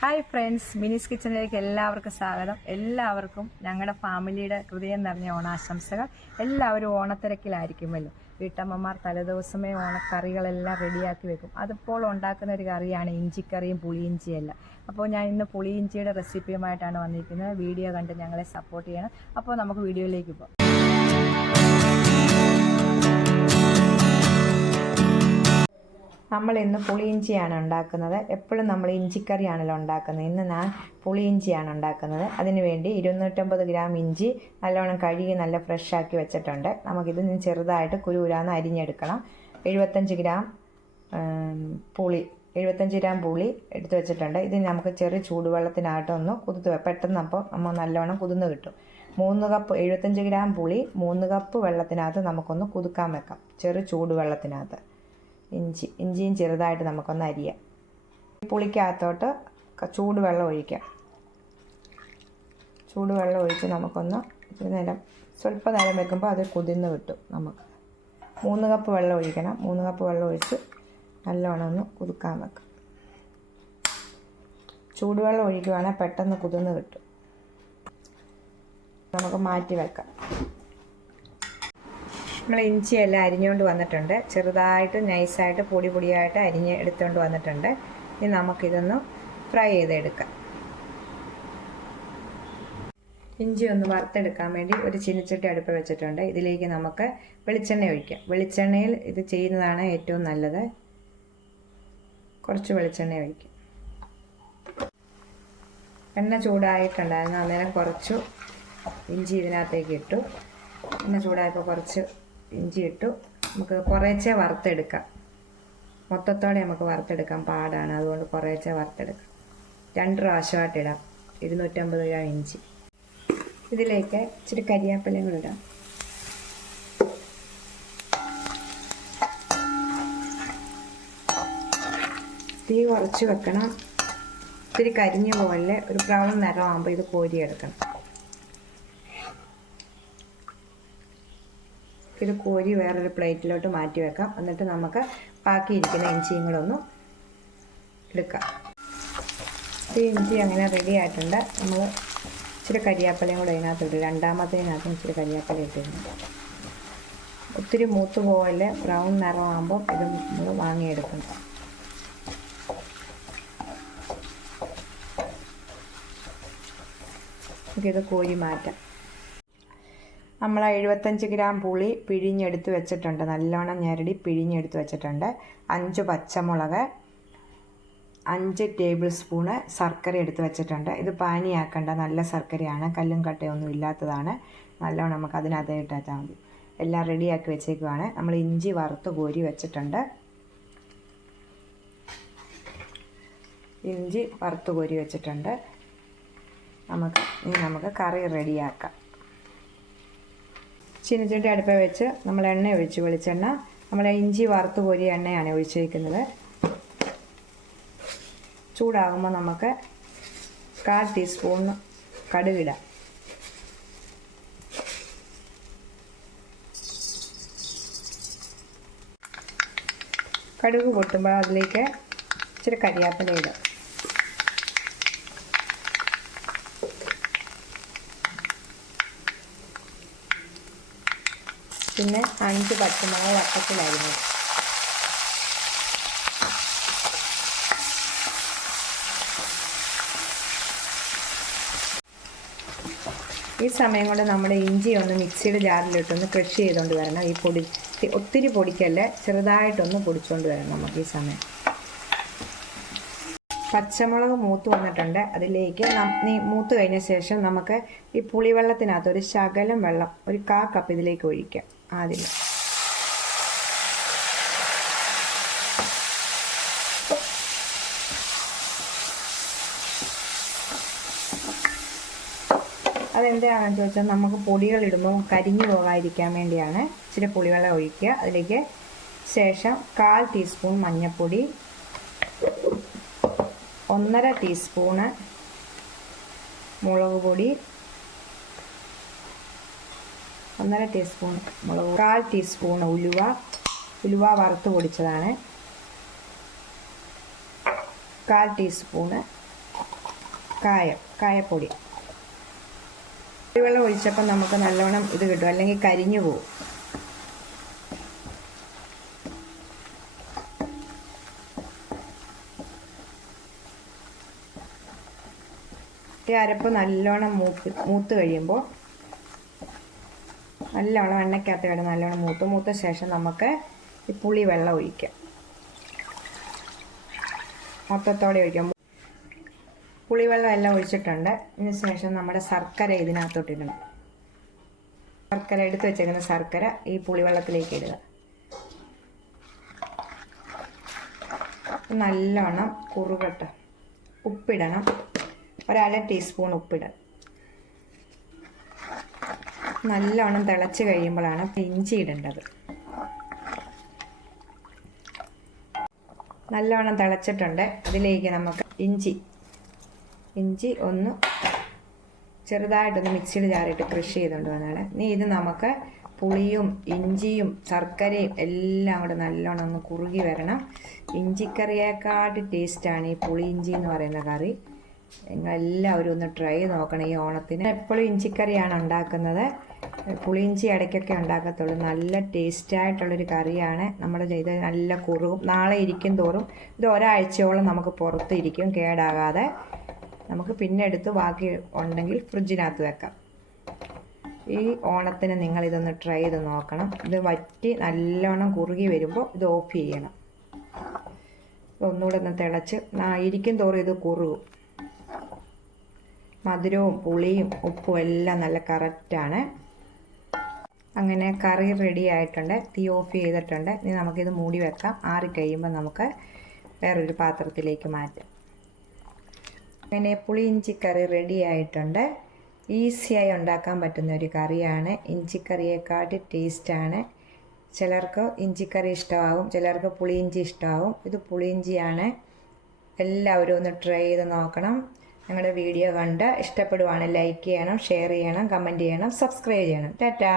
Hi friends, മിനിസ് കിച്ചണിലേക്ക് എല്ലാവർക്കും സ്വാഗതം. എല്ലാവർക്കും ഞങ്ങളുടെ ഫാമിലിയുടെ ഹൃദയം നിറഞ്ഞ ഓണാശംസകൾ. എല്ലാവരും ഓണത്തിരക്കിലായിരിക്കുമല്ലോ. വീട്ടമ്മമാർ തലേദിവസമേ ഓണക്കറികളെല്ലാം റെഡിയാക്കി വെക്കും. അതിപ്പോൾ ഉണ്ടാക്കുന്ന ഒരു കറിയാണ് ഇഞ്ചിക്കറിയും പുളിയിഞ്ചിയെല്ലാം. അപ്പോൾ ഞാൻ ഇന്ന് പുളിയിഞ്ചിയുടെ റെസിപ്പിയുമായിട്ടാണ് വന്നിരിക്കുന്നത്. വീഡിയോ കണ്ട് ഞങ്ങളെ സപ്പോർട്ട് ചെയ്യണം. അപ്പോൾ നമുക്ക് വീഡിയോയിലേക്ക് പോകാം. നമ്മൾ ഇന്ന് പുളിയിഞ്ചിയാണ് ഉണ്ടാക്കുന്നത്. എപ്പോഴും നമ്മൾ ഇഞ്ചിക്കറിയാണല്ലോ ഉണ്ടാക്കുന്നത്. ഇന്ന് ഞാൻ പുളിയിഞ്ചിയാണ് ഉണ്ടാക്കുന്നത്. അതിന് വേണ്ടി 250 ഗ്രാം ഇഞ്ചി നല്ലോണം കഴുകി നല്ല ഫ്രഷ് ആക്കി വെച്ചിട്ടുണ്ട്. നമുക്കിത് ചെറുതായിട്ട് കുരുകുരാന്ന് അരിഞ്ഞെടുക്കണം. 75 ഗ്രാം പുളി എടുത്ത് വെച്ചിട്ടുണ്ട്. ഇത് നമുക്ക് ചെറിയ ചൂടുവെള്ളത്തിനായിട്ടൊന്ന് പെട്ടെന്ന് അപ്പോൾ നമ്മൾ നല്ലോണം കുതിർന്ന് കിട്ടും. 3 കപ്പ് 75 ഗ്രാം പുളി 3 കപ്പ് വെള്ളത്തിനകത്ത് നമുക്കൊന്ന് കുതുക്കാൻ വെക്കാം. ചെറു ചൂടുവെള്ളത്തിനകത്ത് ഇഞ്ചിയും ചെറുതായിട്ട് നമുക്കൊന്ന് അരിയാം. പുളിക്കകത്തോട്ട് ചൂടുവെള്ളം ഒഴിക്കാം. ചൂടുവെള്ളം ഒഴിച്ച് നമുക്കൊന്ന് സ്വല്പ നേരം വെക്കുമ്പോൾ അത് കുതിർന്ന് കിട്ടും. നമുക്ക് 3 കപ്പ് വെള്ളം ഒഴിക്കണം. 3 കപ്പ് വെള്ളം ഒഴിച്ച് നല്ലോണം ഒന്ന് കുതുക്കാൻ വെക്കാം. ചൂടുവെള്ളം ഒഴിക്കുവാണെങ്കിൽ പെട്ടെന്ന് കുതിർന്ന് കിട്ടും. നമുക്ക് മാറ്റി വെക്കാം. നമ്മൾ ഇഞ്ചിയെല്ലാം അരിഞ്ഞുകൊണ്ട് വന്നിട്ടുണ്ട്. ചെറുതായിട്ട് നൈസായിട്ട് പൊടിയായിട്ട് അരിഞ്ഞ് എടുത്തുകൊണ്ട് വന്നിട്ടുണ്ട്. ഇനി നമുക്കിതൊന്ന് ഫ്രൈ ചെയ്തെടുക്കാം. ഇഞ്ചി ഒന്ന് വറുത്തെടുക്കാൻ വേണ്ടി ഒരു ചീനിച്ചട്ടി അടുപ്പ് വെച്ചിട്ടുണ്ട്. ഇതിലേക്ക് നമുക്ക് വെളിച്ചെണ്ണ ഒഴിക്കാം. വെളിച്ചെണ്ണയിൽ ഇത് ചെയ്യുന്നതാണ് ഏറ്റവും നല്ലത്. കുറച്ച് വെളിച്ചെണ്ണ ഒഴിക്കാം. എണ്ണ ചൂടായിട്ടുണ്ടായിരുന്നു. അന്നേരം കുറച്ച് ഇഞ്ചി ഇതിനകത്തേക്ക് ഇട്ടു. എണ്ണ ചൂടായപ്പോൾ കുറച്ച് ഇഞ്ചി ഇട്ടു. നമുക്ക് കുറേശ്ശെ വറുത്തെടുക്കാം. മൊത്തത്തോടെ നമുക്ക് വറുത്തെടുക്കാൻ പാടാണ്. അതുകൊണ്ട് കുറേശ്ശെ വറുത്തെടുക്കാം. 2 പ്രാവശ്യമായിട്ട് ഇടാം. 250 ഗ്രാം ഇഞ്ചി. ഇതിലേക്ക് ഇച്ചിരി കരിയാപ്പിലയും കൂടി ഇടാം. തീ കുറച്ച് വെക്കണം. ഇത്തിരി കരിഞ്ഞ പോലെ ഒരു ബ്രൗൺ നിറമാകുമ്പോൾ ഇത് കോരിയെടുക്കണം. ഇത് കോരി വേറൊരു പ്ലേറ്റിലോട്ട് മാറ്റി വെക്കാം. എന്നിട്ട് നമുക്ക് ബാക്കിയിരിക്കുന്ന ഇഞ്ചിയും കൂടെ ഒന്ന് എടുക്കാം. ഈ ഇഞ്ചി അങ്ങനെ റെഡി ആയിട്ടുണ്ട്. നമ്മൾ ഇച്ചിരി കരിയാപ്പലയും കൂടെ അതിനകത്ത് ഇടും. രണ്ടാമത്തേതിനകത്തും ഇച്ചിരി കരിയാപ്പല ഇട്ടിരുന്നു. ഒത്തിരി മൂത്ത് പോലെ ബ്രൗൺ നിറമാകുമ്പോൾ ഇത് നമ്മൾ വാങ്ങിയെടുക്കണം. നമുക്കിത് കോരി മാറ്റാം. നമ്മൾ 75 ഗ്രാം പുളി പിഴിഞ്ഞെടുത്ത് വെച്ചിട്ടുണ്ട്. നല്ലോണം ഞെരടി പിഴിഞ്ഞെടുത്ത് വെച്ചിട്ടുണ്ട്. 5 പച്ചമുളക്, 5 ടേബിൾ സ്പൂണ് ശർക്കര എടുത്ത് വെച്ചിട്ടുണ്ട്. ഇത് പാനിയാക്കേണ്ട നല്ല ശർക്കരയാണ്. കല്ലും കട്ടയൊന്നും ഇല്ലാത്തതാണ്. നല്ലോണം നമുക്ക് അതിനകത്ത് ഇട്ടാൽ മതി. എല്ലാം റെഡിയാക്കി വെച്ചേക്കുവാണ്. നമ്മൾ ഇഞ്ചി വറുത്ത് കോരി വെച്ചിട്ടുണ്ട്. ഇഞ്ചി വറുത്ത് കോരി വെച്ചിട്ടുണ്ട്. നമുക്ക് കറി റെഡിയാക്കാം. ചീനിച്ചട്ടി അടുപ്പ് വെച്ച് നമ്മൾ എണ്ണ ഒഴിച്ച് വെളിച്ചെണ്ണ നമ്മൾ ഇഞ്ചി വറുത്ത് കോരിയ എണ്ണയാണ് ഒഴിച്ചിരിക്കുന്നത്. ചൂടാകുമ്പോൾ നമുക്ക് 1/4 ടീസ്പൂൺ കടുകിടാം. കടുക് പൊട്ടുമ്പോൾ അതിലേക്ക് ഇച്ചിരി കരിയാപ്പില ഇടാം. പിന്നെ 5 പച്ചമുളക് വട്ടത്തിലായിരുന്നു. ഈ സമയം കൊണ്ട് നമ്മുടെ ഇഞ്ചി ഒന്ന് മിക്സിയുടെ ജാറിലിട്ടൊന്ന് ക്രഷ് ചെയ്തുകൊണ്ട് വരണം. ഈ പൊടി ഒത്തിരി പൊടിക്കല്ലേ, ചെറുതായിട്ടൊന്ന് പൊടിച്ചുകൊണ്ട് വരണം നമുക്ക് ഈ സമയം. പച്ചമുളക് മൂത്ത് വന്നിട്ടുണ്ട്. അതിലേക്ക് മൂത്ത് കഴിഞ്ഞ ശേഷം നമുക്ക് ഈ പുളിവെള്ളത്തിനകത്ത് ഒരു ശകലം വെള്ളം, ഒരു 1/4 കപ്പ് ഇതിലേക്ക് ഒഴിക്കാം. ആദ്യം അതെന്താണെന്ന് ചോദിച്ചാൽ നമുക്ക് പൊടികൾ ഇടുമ്പോൾ കരിഞ്ഞു പോകാതിരിക്കാൻ വേണ്ടിയാണ്. ഇച്ചിരി പുളിവെള്ളം ഒഴിക്കുക. അതിലേക്ക് ശേഷം 1/4 ടീസ്പൂൺ മഞ്ഞൾപ്പൊടി, 1/2 ടീസ്പൂണ് മുളക് പൊടി, 1/2 ടീസ്പൂൺ മുളക്, 1/4 ടീസ്പൂൺ ഉലുവ വറുത്ത് പൊടിച്ചതാണ്, 1/4 ടീസ്പൂണ് കായപ്പൊടി. വെള്ളം ഒഴിച്ചപ്പോൾ നമുക്ക് നല്ലോണം ഇത് കിട്ടും, അല്ലെങ്കിൽ കരിഞ്ഞു പോകും. ഈ അരപ്പ് നല്ലോണം മൂത്ത് കഴിയുമ്പോൾ നല്ലോണം എണ്ണയ്ക്കകത്ത് കിടന്ന് നല്ലോണം മൂത്ത ശേഷം നമുക്ക് ഈ പുളി വെള്ളം ഒഴിക്കാം. മൊത്തത്തോടെ ഒഴിക്കാം. പുളിവെള്ളം എല്ലാം ഒഴിച്ചിട്ടുണ്ട്. ഇതിന് ശേഷം നമ്മുടെ ശർക്കര ഇതിനകത്തോട്ടിടണം. ശർക്കര എടുത്ത് വെച്ചേക്കുന്ന ശർക്കര ഈ പുളിവെള്ളത്തിലേക്ക് ഇടുക. നല്ലോണം കുറുകട്ടെ. ഉപ്പിടണം, 1/2 ടീസ്പൂൺ ഉപ്പിടണം. നല്ലോണം തിളച്ച് കഴിയുമ്പോഴാണ് ഇഞ്ചി ഇടേണ്ടത്. നല്ലോണം തിളച്ചിട്ടുണ്ട്. അതിലേക്ക് നമുക്ക് ഇഞ്ചി ഒന്ന് ചെറുതായിട്ടൊന്ന് മിക്സിയിൽ ജാറിയിട്ട് ക്രഷ് ചെയ്തുകൊണ്ട് വന്നാണ്. ഇത് നമുക്ക് പുളിയും ഇഞ്ചിയും ശർക്കരയും എല്ലാം കൂടെ നല്ലോണം ഒന്ന് കുറുകി വരണം. ഇഞ്ചിക്കറിയേക്കാട്ടി ടേസ്റ്റാണ് ഈ പുളി ഇഞ്ചി എന്ന് പറയുന്ന കറി. നിങ്ങളെല്ലാവരും ഒന്ന് ട്രൈ നോക്കണം ഈ ഓണത്തിന്. എപ്പോഴും ഇഞ്ചിക്കറിയാണ് ഉണ്ടാക്കുന്നത്. പുളിയിഞ്ചി ഇടയ്ക്കൊക്കെ ഉണ്ടാക്കത്തുള്ളൂ. നല്ല ടേസ്റ്റായിട്ടുള്ളൊരു കറിയാണ്. നമ്മൾ ചെയ്ത് നല്ല കുറുകും. നാളെ ഇരിക്കും തോറും ഇത് ഒരാഴ്ചയോളം നമുക്ക് പുറത്ത് ഇരിക്കും, കേടാകാതെ. നമുക്ക് പിന്നെ എടുത്ത് ബാക്കി ഉണ്ടെങ്കിൽ ഫ്രിഡ്ജിനകത്ത് വെക്കാം. ഈ ഓണത്തിന് നിങ്ങളിതൊന്ന് ട്രൈ ചെയ്ത് നോക്കണം. ഇത് വറ്റി നല്ലോണം കുറുകി വരുമ്പോൾ ഇത് ഓഫ് ചെയ്യണം. ഒന്നുകൂടെ ഒന്ന് തിളച്ച് ഇരിക്കും തോറും ഇത് കുറുകും. മധുരവും പുളിയും ഉപ്പും എല്ലാം നല്ല കറക്റ്റാണ്. അങ്ങനെ കറി റെഡി ആയിട്ടുണ്ട്. തീ ഓഫ് ചെയ്തിട്ടുണ്ട്. ഇനി നമുക്കിത് മൂടി വെക്കാം. ആറിക്കഴിയുമ്പോൾ നമുക്ക് വേറൊരു പാത്രത്തിലേക്ക് മാറ്റാം. അങ്ങനെ പുളിയിഞ്ചിക്കറി റെഡി ആയിട്ടുണ്ട്. ഈസിയായി ഉണ്ടാക്കാൻ പറ്റുന്ന ഒരു കറിയാണ്. ഇഞ്ചിക്കറിയെക്കാട്ടി ടേസ്റ്റാണ്. ചിലർക്ക് ഇഞ്ചിക്കറി ഇഷ്ടമാകും, ചിലർക്ക് പുളിയിഞ്ചി ഇഷ്ടമാകും. ഇത് പുളിയിഞ്ചിയാണ്. എല്ലാവരും ഒന്ന് ട്രൈ ചെയ്ത് നോക്കണം. ഞങ്ങളുടെ വീഡിയോ കണ്ട് ഇഷ്ടപ്പെടുവാണെങ്കിൽ ലൈക്ക് ചെയ്യണം, ഷെയർ ചെയ്യണം, കമൻറ്റ് ചെയ്യണം, സബ്സ്ക്രൈബ് ചെയ്യണം. ടാറ്റാ.